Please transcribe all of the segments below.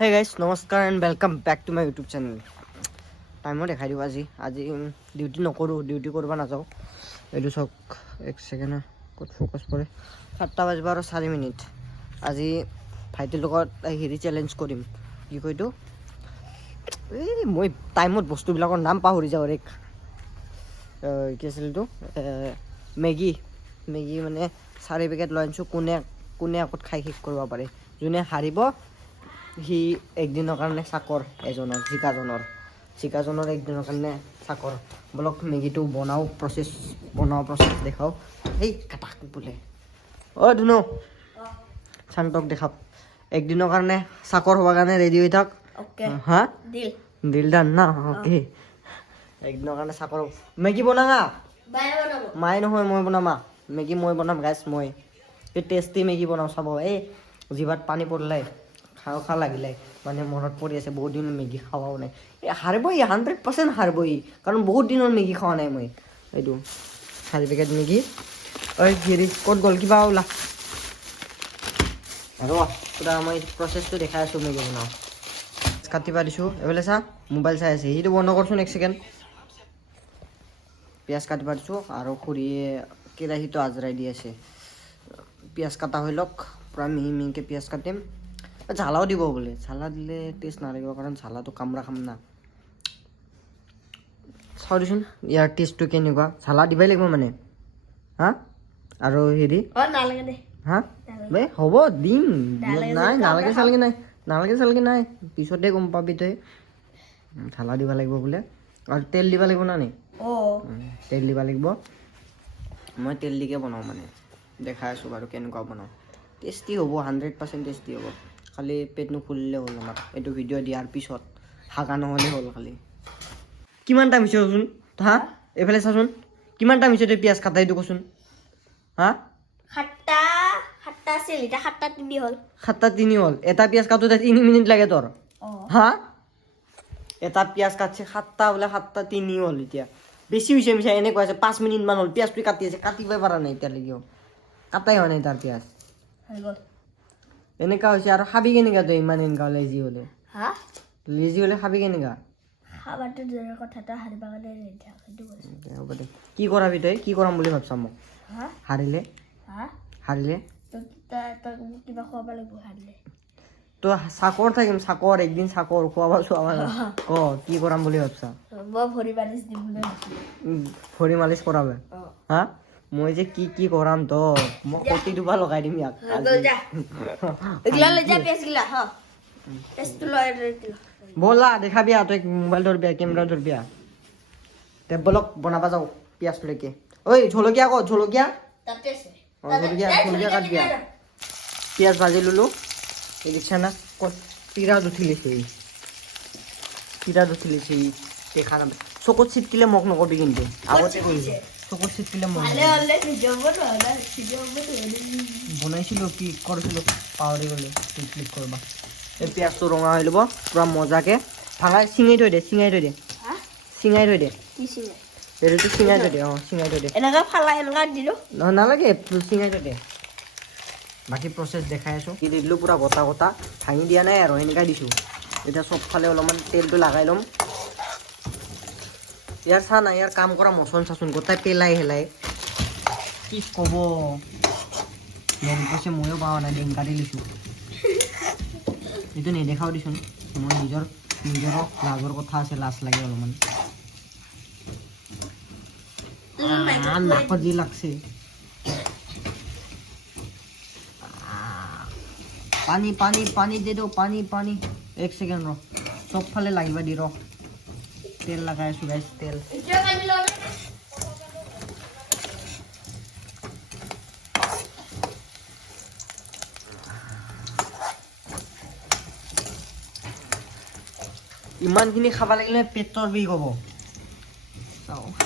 Hey guys, নমস্কাৰ and welcome back to my YouTube channel. টাইমো দেখাই দিওঁ আজি ডিউটি নকৰোঁ, ডিউটি কৰিব নাযাওঁ। এইটো চাওক এক ছেকেণ্ড ক'ত ফ'কাছ কৰে 7টা বাজিব আৰু 4 মিনিট। আজি ভাইটিৰ লগত হেৰি চেলেঞ্জ কৰিম, কি কয় এইটো মই টাইমত বস্তুবিলাকৰ নাম পাহৰি যাওঁ ৰে। কি আছিল এইটো মেগী মানে 4 পেকেট লৈ আনিছোঁ। কোনে আগত খাই শেষ কৰিব পাৰে, যোনে হাৰিব সি একদিনৰ কাৰণে চাকৰ এজনৰ চিকাজনৰ একদিনৰ কাৰণে চাকৰ। বলক মেগীটো বনাওঁ প্ৰচেছ দেখাওঁ। এই কাটাক বোলে ধুনু শান্তক দেখাওক একদিনৰ কাৰণে চাকৰ হোৱাৰ কাৰণে ৰেডি হৈ থাক। হা দিল ডান না অ'কে। একদিনৰ কাৰণে চাকৰ মেগী বনাঙা মায়ে নহয় মই বনামা মেগী মই বনাম গাইছ। মই এই টেষ্টি মেগী বনাওঁ চাব। এই জিভাত পানী পৰিলে খা লাগিলে মানে মনত পৰি আছে, বহুত দিন মেগী খোৱাও নাই। হাৰিবই 100% হাৰিবই, কাৰণ বহুত দিনৰ মেগী খোৱা নাই মই। এইটো 4 পেকেট মেগী। হেৰি ক'ত গ'ল কিবা ওলা আৰু পুৰা মই প্ৰচেছটো দেখাই আছোঁ। মেগী বনাওঁ কাটিবা দিছোঁ। এইফালে চা মোবাইল চাই আছে, সেইটো বন্ধ কৰচোন এক ছেকেণ্ড। পিঁয়াজ কাটিবা দিছোঁ আৰু খুৰীয়ে কেৰাহীটো আজৰাই দি আছে। পিঁয়াজ কাটা হৈ লওক, পূৰা মিহিকৈ পিঁয়াজ কাটিম। জ্বালাও দিব বোলে, জ্বালা দিলে টেষ্ট নালাগিব, কাৰণ জ্বালাটো কামৰা খাম না। চাওঁ দেচোন ইয়াৰ টেষ্টটো কেনেকুৱা। জ্বালা দিবই লাগিব মানে হা। আৰু হেৰি হা হ'ব দিম নাই, নালাগে চালাগে নাই পিছতে গম পাবি তই। জ্বালা দিব লাগিব বোলে, আৰু তেল দিব লাগিব না নি? তেল দিব লাগিব। মই তেল দিকে বনাওঁ মানে, দেখাই আছোঁ বাৰু কেনেকুৱা বনাওঁ। টেষ্টি হ'ব, 100% টেষ্টি হ'ব। খালি পেট নুফুলিলে হ'ল আমাৰ। এইটো ভিডিঅ' দিয়াৰ পিছত হাগা নহ'লে হ'ল খালি। কিমান টাইম হৈছে কচোন হা? এইফালে চাচোন কিমান টাইম হৈছে তই পিঁয়াজ কাটা, এইটো কচোন হা? 7টা 3 হ'ল। এটা পিঁয়াজ কাটোতে 3 মিনিট লাগে তোৰ হা? এটা পিঁয়াজ কাটছে 7টা বোলে, 7টা 3 হ'ল। এতিয়া বেছি হৈছে মিছা এনেকুৱা আছে। 5 মিনিটমান হ'ল পিঁয়াজটো কাটি আছে, কাটিবই পৰা নাই এতিয়ালৈকেও, কাটাই হোৱা নাই তাৰ পিঁয়াজ। এনেকুৱা হৈছে আৰু খাবি কেনেকুৱা তই? ইমান এনেকুৱা লেজি হ'লে খাবি কেনেকুৱা? হ'ব দে, কি কৰাবি তই? কি কৰাম বুলি ভাবছা মোক? হাৰিলে তই চাকৰ থাকিম, চাকৰ একদিন চাকৰ খোৱাবা চোৱাবা ক কি কৰাম বুলি ভাবছা? ভৰি মালিচ কৰাবে হা? মই যে কি কৰাম তই, মই কটি দুবা লগাই দিম ইয়াক। ব'লা দেখাবি তই, মোবাইল ধৰবি, কেমেৰা ধৰবি। তে বলক বনাবা যাওঁ পিঁয়াজলৈকে। ঐ জলকীয়া ক'ত? জলকীয়া কাটবি। পিঁয়াজ ভাজি ল'লোঁ। এই দেখিছা না ক'ত পিঁয়াজ উঠি লৈছে দেখা নাপায়। চকুত চিটকিলে মোক নকবি কিন্তু, আগতে কৰিবি। চকুত চিটকিলে মোক বনাইছিলোঁ, কি কৰিছিলোঁ পাহৰি গ'লোঁ। ক্লিক কৰবা। এই পিঁয়াজটো ৰঙা হৈ ল'ব পূৰা মজাকৈ। ভাঙাই চিঙাই থৈ দে এইটোতো চিঙাই থৈ দে। নহয় নালাগে, চিঙাই থৈ দে। বাকী প্ৰচেছ দেখাই আছোঁ। দি দিলোঁ পূৰা গোটা ভাঙি দিয়া নাই আৰু এনেকৈ দিছোঁ। এতিয়া চবফালে অলপমান তেলটো লগাই ল'ম। ইয়াৰ চা না, ইয়াৰ কাম কৰা মচন চাচোন গোটাই পেলাই কি ক'ব। মেন কৈছে ময়ো পাৱা নাই, বেংকা দি লৈছোঁ। এইটো নেদেখাও দিচোন, মোৰ নিজৰো লাজৰ কথা আছে, লাজ লাগে অলপমান। নাকত যি লাগছে। পানী দে দিওঁ, পানী এক ছেকেণ্ড ৰ, চবফালে লাগিবা দি ৰ। তেল লগাই আছোঁ গাইছ, তেল। ইমানখিনি খাব লাগিলে পেটৰ বিষ হ'ব।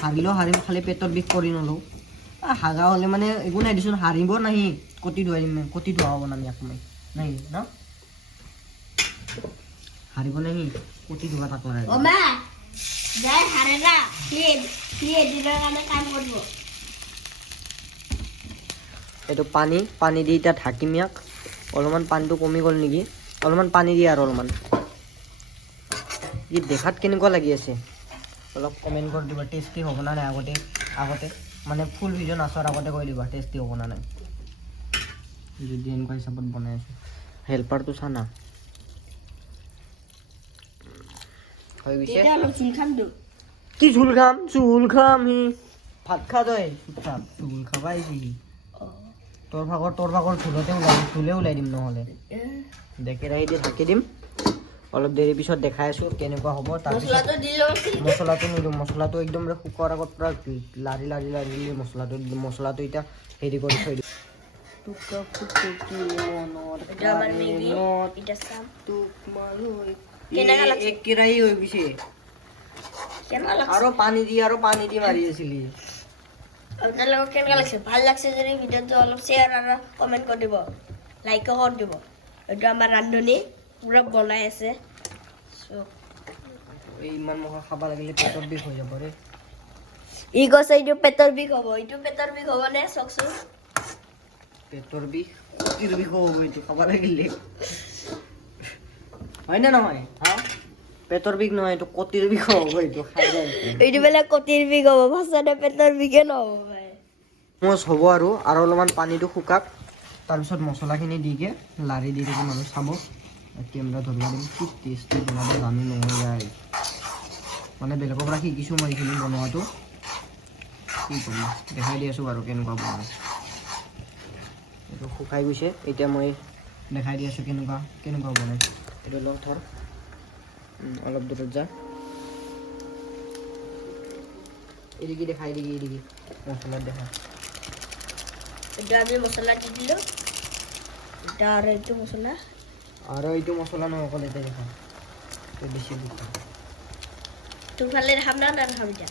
হাৰিলেও হাৰিম, খালি পেটৰ বিষ কৰি নলওঁ। হাগা হ'লে মানে একো নাই দেচোন, হাৰিব নাহি কটি ধুৱাই দিম। কটি ধুৱাব নামি মই নাহি ন, হাৰিব নাহি কটি ধুৱা তাক লগাই। এইটো পানী দি এতিয়া ঢাকিম ইয়াক। অলপমান পানীটো কমি গ'ল নেকি, অলপমান পানী দিয়া আৰু অলপমান ই দেখাত কেনেকুৱা লাগি আছে অলপ কমেণ্ট কৰি দিবা টেষ্টি হ'ব না নাই আগতে মানে ফুল ভিডিঅ' নাচোৱাৰ আগতে কৈ দিবা টেষ্টি হ'ব না নাই যদি এনেকুৱা হিচাপত বনাই আছোঁ হেল্পাৰটো চা না হৈ গৈছে কি ঝোল খাম সি ভাত খা তই চুপচাপ ঝোল খাবা আহিছে সি তোৰ ভাগৰ ঝোলে ওলাই দিম নহ'লে দে কেৰাহী দি ঢাকি দিম অলপ দেৰি পিছত দেখাই আছোঁ কেনেকুৱা হ'ব তাৰপিছত মছলাটো নিদিওঁ মছলাটো একদম শুকোৱাৰ আগত পূৰা লাৰি মছলাটো এতিয়া হেৰি কৰি থৈ দিম কেৰাহী হৈ গৈছে আৰু পানী দি মাৰি আছিলি আপোনালোকক কেনেকুৱা লাগিছে ভাল লাগছে যদি ভিডিঅ'টো অলপ শ্বেয়াৰ আৰু কমেণ্ট কৰি দিব লাইকো কৰি দিব এইটো আমাৰ ৰান্ধনী পূৰা বনাই আছে ইমান মখা খাব লাগিলে পেটৰ বিষ হৈ যাব ৰে ই কৈছে এইটো পেটৰ বিষ হ'ব নে চাওকচোন পেটৰ বিষ কটিৰ বিষ হ'ব এইটো খাব লাগিলে হয় নে নহয় হা পেটৰ বিষ নহয় এইটো কটিৰ বিষ হ'ব এইটো খাই যায় এইটো বেলেগ কটিৰ বিষ হ'ব ভাষাতে পেটৰ বিষে নহ'ব মজ হ'ব আৰু অলপমান পানীটো শুকাক তাৰপিছত মছলাখিনি দিকে লাৰি দি থাকিম আৰু চাব কেমেৰা ধৰিব দিম কি টেষ্টি বনাব জানো নহয় যায় মানে বেলেগৰ পৰা শিকিছোঁ মই এইখিনি বনোৱাটো কি কৰিম দেখাই দি আছোঁ বাৰু কেনেকুৱা বনাওঁ এইটো শুকাই গৈছে এতিয়া মই দেখাই দি আছোঁ কেনেকুৱা বনাই এইটো লগ ধৰ অলপ দূৰত যা এদিকে দেখাই এদিকে মছলাত দেখা এইটো আমি মছলা দি দিলোঁ এটা আৰু এইটো মছলা নহয় অকল এতিয়া দেখা বেছি দুটা তোৰ ফালে দেখাম না দেখাম এতিয়া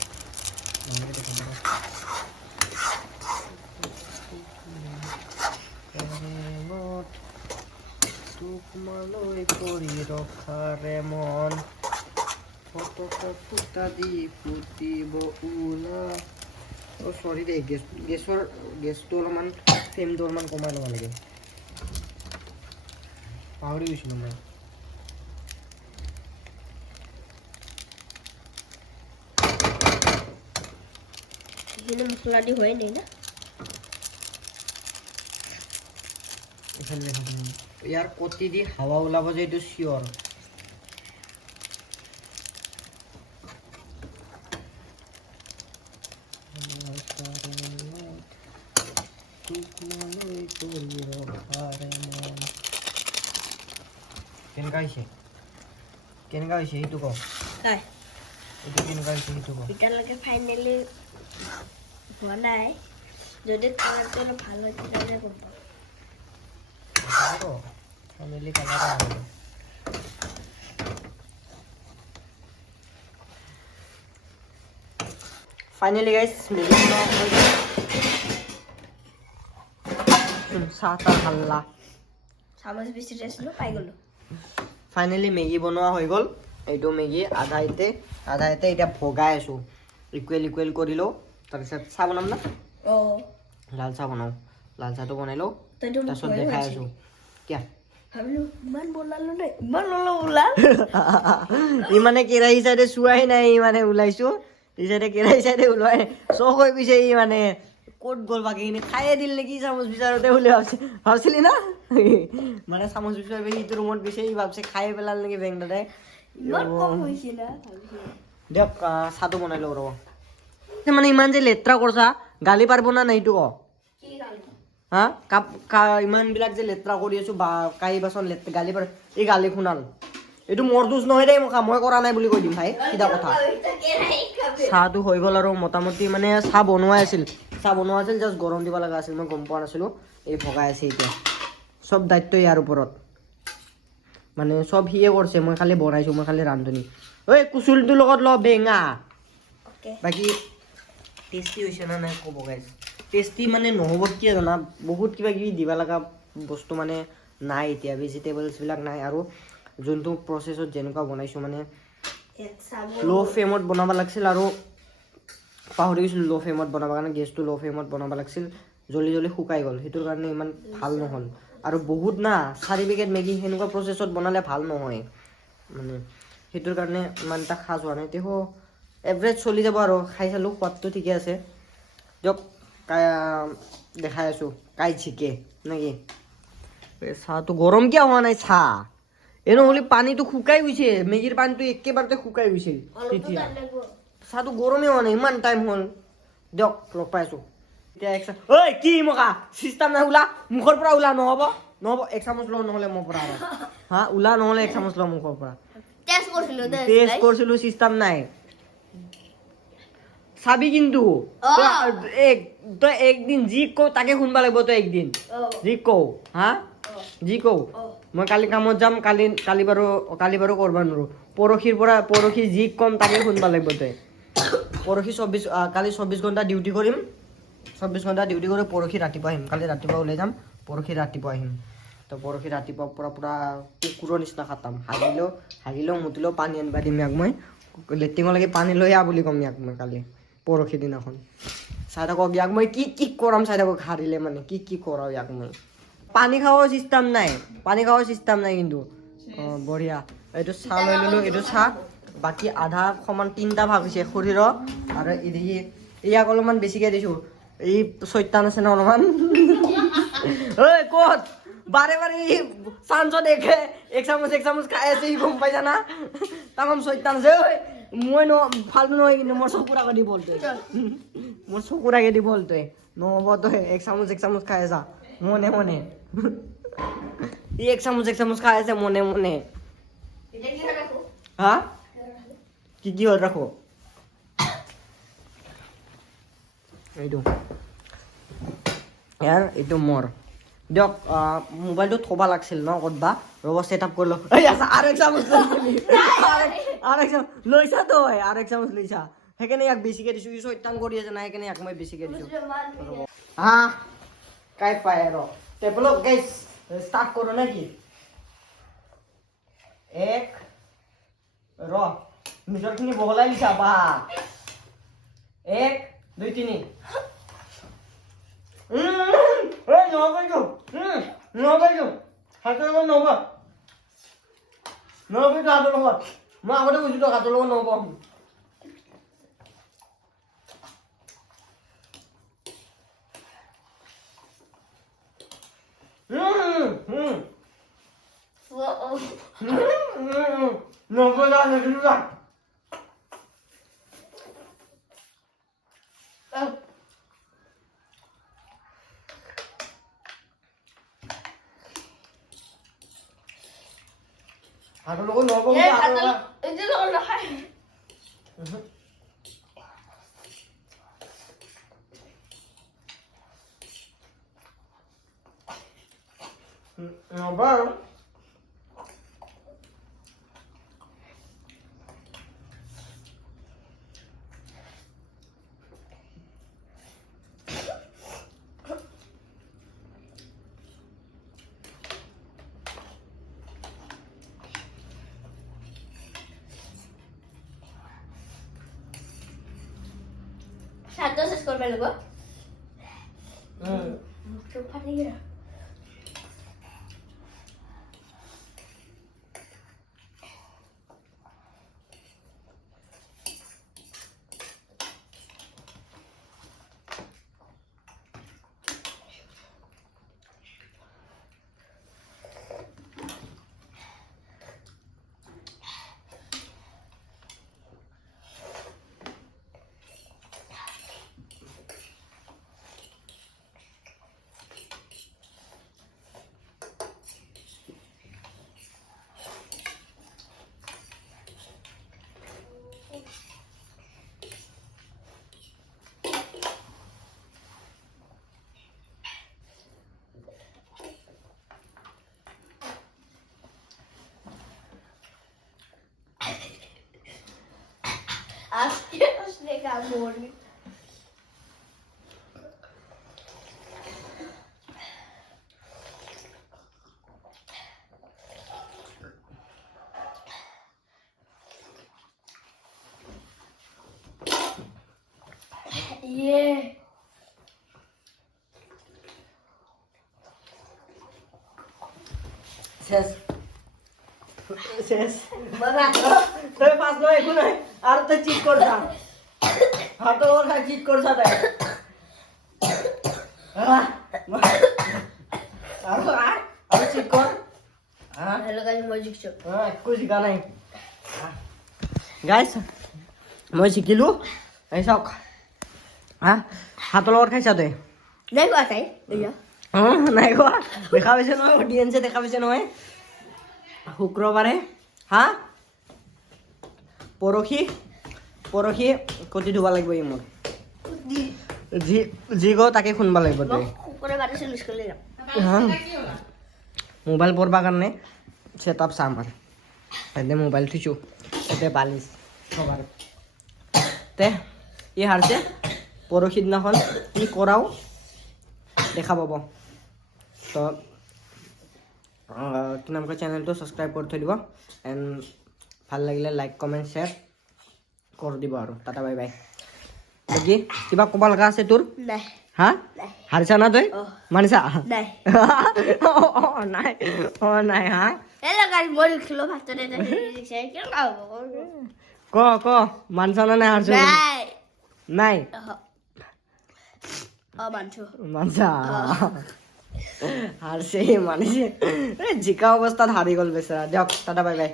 তোমালৈ কৰি ৰখাৰে মন ফটকা ফুটা দি ফুটিব ওলা চৰি দেই গেছটো অলপমান ফ্লেমটো অলপমান কমাই ল'ব লাগে পাহৰি গৈছিলোঁ মই এইখিনি মছলা দি হোৱাই নাই না ইয়াৰ কটি দি হাৱা ওলাব যে এইটো চিয়ৰ কেনেকুৱা হৈছে সেইটো ক এইটো কেনেকুৱা হৈছে সেইটো ক এতিয়ালৈকে ফাইনেলি হোৱা নাই যদি কালাৰটো অলপ ভাল হয় তেতিয়াহ'লে গম পাম ফেমিলি কালাৰ ফাইনেলি গাইজ চাহ তাহ খাল্লা চামুচ বিচাৰি আছিলোঁ পাই গ'লোঁ ফাইনেলি মেগী বনোৱা হৈ গ'ল এইটো মেগী আধা এতে এতিয়া ভগাই আছোঁ ইকুৱেল কৰি লওঁ তাৰপিছত চাহ বনাম না লাল চাহ বনাওঁ লাল চাহটো বনাই লওঁ তাৰপিছত দেখাই আছোঁ কিয়া মানে কেৰাহী চাইডে চোৱাই নাই মানে ওলাইছোঁ ই চাইডে কেৰাহী চাইডে ওলোৱাই চখ হৈ গৈছে ই মানে ক'ত গ'ল বাকীখিনি খায়ে দিল নেকি চামুচ বিচাৰোঁতে বুলি ভাবছিলি না মানে চামুচ বিচাৰি সিটো ৰুমত গৈছে ই ভাবছে খায়ে পেলাল নেকি বেং দাদাই দিয়ক চাহটো বনাই লওঁ ৰ'ব মানে ইমান যে লেতেৰা কৰছা গালি পাৰিব না নাই এইটো ক হা ইমানবিলাক যে লেতেৰা কৰি আছোঁ বা কাঁহী বাচন গালি পাৰ এই গালি শুনাল এইটো মোৰ দোষ নহয় দেই মই কৰা নাই বুলি কৈ দিম ভাই কিটা কথা চাহটো হৈ গ'ল আৰু মোটামুটি মানে চাহ বনোৱাই আছিল জাষ্ট গৰম দিব লগা আছিল মই গম পোৱা নাছিলোঁ এই ভগাই আছে এতিয়া চব দায়িত্ব ইয়াৰ ওপৰত মানে চব সিয়ে কৰিছে মই খালি বনাইছোঁ মই খালি ৰান্ধনী ঐ কুচুলটোৰ লগত ল বেঙা বাকী টেষ্টি হৈছে না নাই ক'ব গাইছ টেষ্টি মানে নহ'ব কিয় জানা বহুত কিবা কিবি দিব লগা বস্তু মানে নাই এতিয়া ভেজিটেবলছবিলাক নাই আৰু যোনটো প্ৰচেছত যেনেকুৱা বনাইছোঁ মানে ল' ফ্লেমত বনাব লাগিছিল আৰু পাহৰি গৈছিলোঁ ল' ফ্লেমত বনাবৰ কাৰণে গেছটো ল' ফ্লেমত বনাব লাগিছিল জল্দি শুকাই গ'ল সেইটোৰ কাৰণে ইমান ভাল নহ'ল আৰু বহুত না 4 পেকেট মেগী সেনেকুৱা প্ৰচেছত বনালে ভাল নহয় মানে সেইটোৰ কাৰণে ইমান এটা খাজ হোৱা নাই তেও এভাৰেজ চলি যাব আৰু খাই চালোঁ সোৱাদটো ঠিকে আছে দিয়ক দেখাই আছোঁ কাই জিকে নেকি চাহটো গৰম কিয় হোৱা নাই চাহ নহ'লে পানীটো শুকাই গৈছে মেগীৰ পানীটো একেবাৰতে শুকাই গৈছে তেতিয়া চাহটো গৰমেই হোৱা নাই ইমান টাইম হ'ল দিয়ক লগ পাইছোঁ এতিয়া ঐ কি মকা চিষ্টেম নাই ওলা মুখৰ পৰা ওলা নহ'ব এক চামুচ লওঁ নহ'লে মোৰ পৰা হা ওলা নহ'লে এক চামুচ লওঁ মুখৰ পৰা টেষ্ট কৰিছিলোঁ চিষ্টেম নাই চাবি কিন্তু তই একদিন যি কওঁ তাকে শুনবা লাগিব তই একদিন যি কওঁ হা যি কওঁ মই কালি কামত যাম কালি বাৰু কৰিব নোৱাৰোঁ পৰহি যি ক'ম তাকে শুনবা লাগিব তই পৰহি কালি 24 ঘণ্টা ডিউটি কৰিম 24 ঘণ্টা ডিউটি কৰি পৰহি ৰাতিপুৱা আহিম কালি ৰাতিপুৱা ওলাই যাম পৰহি ৰাতিপুৱা আহিম তো পৰহি ৰাতিপুৱা পৰা কুকুৰৰ নিচিনা খাটাম হাগিলেও মুতিলেও পানী আনিবা দিম ইয়াক মই লেট্ৰিনলৈকে পানী লৈ আহ বুলি ক'ম ইয়াক মই কালি পৰহি দিনাখন চাই থাকক ইয়াক মই কি কৰাম চাই থাকক হাৰিলে মানে কি কৰাওঁ ইয়াক মই পানী খাব চিষ্টেম নাই কিন্তু বঢ়িয়া এইটো চাহ লৈ ল'লোঁ এইটো চাহ বাকী আধা সমান 3টা ভাগ হৈছে শৰীৰৰ আৰু ইয়াক অলপমান বেছিকৈ দিছোঁ এই চৈতান আছে ন অলপমান ঐ ক'ত বাৰে চাঞ্চত এক চামুচ খাই আছে গম পাইছা না তামাম চৈতান আছে ঐ মই ফাল্টু নহয় কিন্তু মোৰ চকুৰ আগত দি বল তই নহ'ব তই এক চামুচ খাই আছা মনে ই এক চামুচ খাই আছে মনে হা কি হ'ল ৰাখো এইটো মোৰ দিয়ক মোবাইলটো থ'বা লাগছিল ন ক'তবা ৰ'ব ছেট আপ কৰি লওঁ আৰু এক চামুচ লৈছা তই আৰু এক চামুচ লৈছা সেইকাৰণে ইয়াক বেছিকৈ দিছোঁ ই চৈতান কৰি আছে না সেইকাৰণে ইয়াক মই বেছিকৈ দিছোঁ হা কাই পায় আৰু টেবুলত গাইছ ষ্টাৰ্ট কৰোঁ নে কি নিজৰখিনি বহলাই লিছা বা 1 2 3 হাতৰ লগত মই আগতে বুজিলোঁ হাতৰ লগত নহ'ব হাতৰ লগত নহ'ব সাতটা শেষ করবে লোক মুখটা ফাটি গেল Asli kamu nih. Yeah. শেষ শেষ বাবা তুই ফার্স্ট নয় একো নাই আর তুই চিট করছা হাত ওর খাই চিট করছা তাই আর চিট কর হ্যালো গাইস মই শিখছো একো শিকা নাই গাইছ মই শিকিলো এই চাওক হাতৰ লগত খাইছা তই নাই কোৱা তাই এইয়া নাই কোৱা দেখা পাইছে নহয় অডিয়েঞ্চে দেখা পাইছে নহয় শুক্ৰবাৰে পৰহি কটি ধুব লাগিব ই মোৰ যি কওঁ তাকে শুনবা লাগিব তই কুকুৰে মাতিছিল স্কুললৈ যাম মোবাইল পঢ়বা কাৰণে ছেটআপ চাম আৰু এনে মোবাইল থৈছোঁ এতে বালিছ সবাৰ তে ই হাৰছে পৰহি দিনাখন ই কৰাও দেখা পাব তো কি নাম কয় চেনেলটো ছাবস্ক্ৰাইব কৰি থৈ দিব এণ্ড ভাল লাগিলে লাইক কমেণ্ট শ্বেয়াৰ কৰি দিব আৰু টাটা বাই বাই বাকী কিবা ক'ব লগা আছে তোৰ নাই নাই হাৰিছা না তই মানিছা নাই নাই নাই হেল্ল' গাইস মই লিখিলো ফাৰ্ষ্টতে এটা লিখিছে কেনেকুৱা হ'ব ক মানছা না নাই হাৰছো নাই নাই মানছো মানছা হাৰছে মানিছে জিকা অৱস্থাত হাৰি গ'ল বেচেৰা দিয়ক টাটা বাই বাই